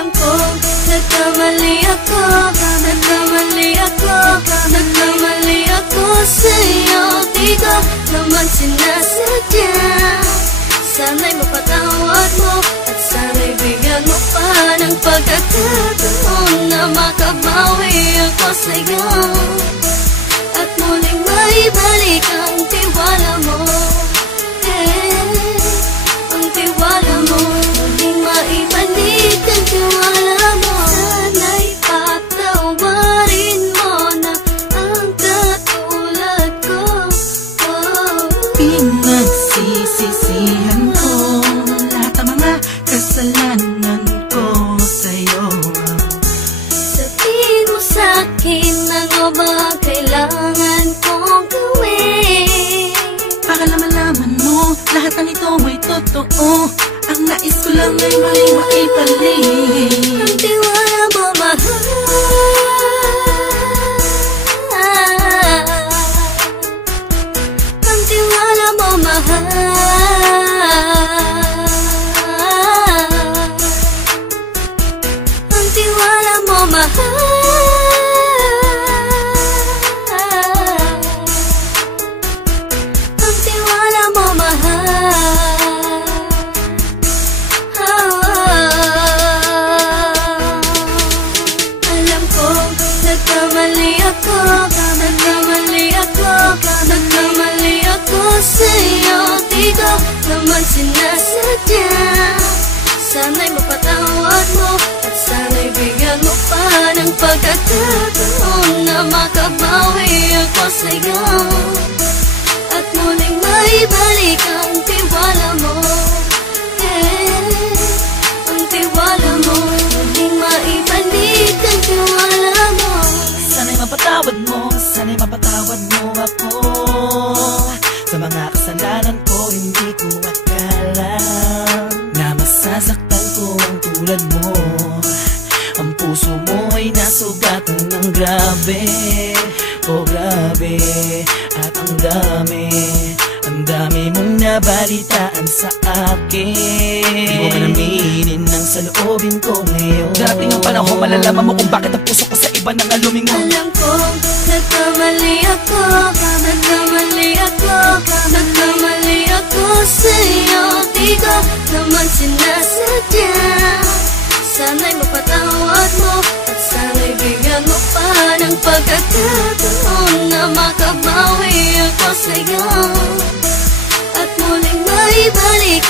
Alam ko, nagkamali ako, nagkamali ako, nagkamali ako sa'yo. Di ko naman sinasadya. Sana'y mapatawad mo at sana'y bigyan mo pa ng pagkakataon na makabawi ako sa'yo at muling maibalik ang tiwala mo. Ang tiwala mo, muling maibalik ang tiwala mo. Sana'y patawarin mo na ang katulad ko. Pinagsisisihan ko lahat ng mga kasalanan ko sa'yo. Sabihin mo sa'kin ano ba kailangan kong gawin para malaman mo lahat ng ito ay totoo. Ang nais ko lang ay muling maibalik ang tiwala mo, mahal. Ang tiwala mo, mahal. Ang tiwala mo, mahal. Ang tiwala mo, mahal. Alam ko, nagkamali ako, nagkamali ako, nagkamali ako sa'yo. Di ko naman sinasadya. Sana'y mapatawad mo at sana'y bigyan mo pa ng pagkakataon na makabawi ako sa'yo at muling maibalik ang tiwala mo. Ang tiwala mo, muling maibalik ang tiwala mo. Sana'y mapatawad mo, sana'y mapatawad mo ako sa mga kasalanan ko. Hindi ko akala na masasaktan ko ang tulad mo. Ang puso mo ay nasugatan ng grabe, oh grabe. At ang dami mong nabalitaan sa akin. Di mo man aminin ang saloobin ko ngayon. Darating ang panahon, malalaman mo kung bakit ang puso ko sa iba nang alumingon. Alam ko, nagkamali ako, nagkamali ako, nagkamali ako sa'yo. Di ko naman sinasadya. Sana'y mapatawad mo at sana'y bigyan mo pa ng pagkakataon na makabawi ako sa'yo at muling maibalik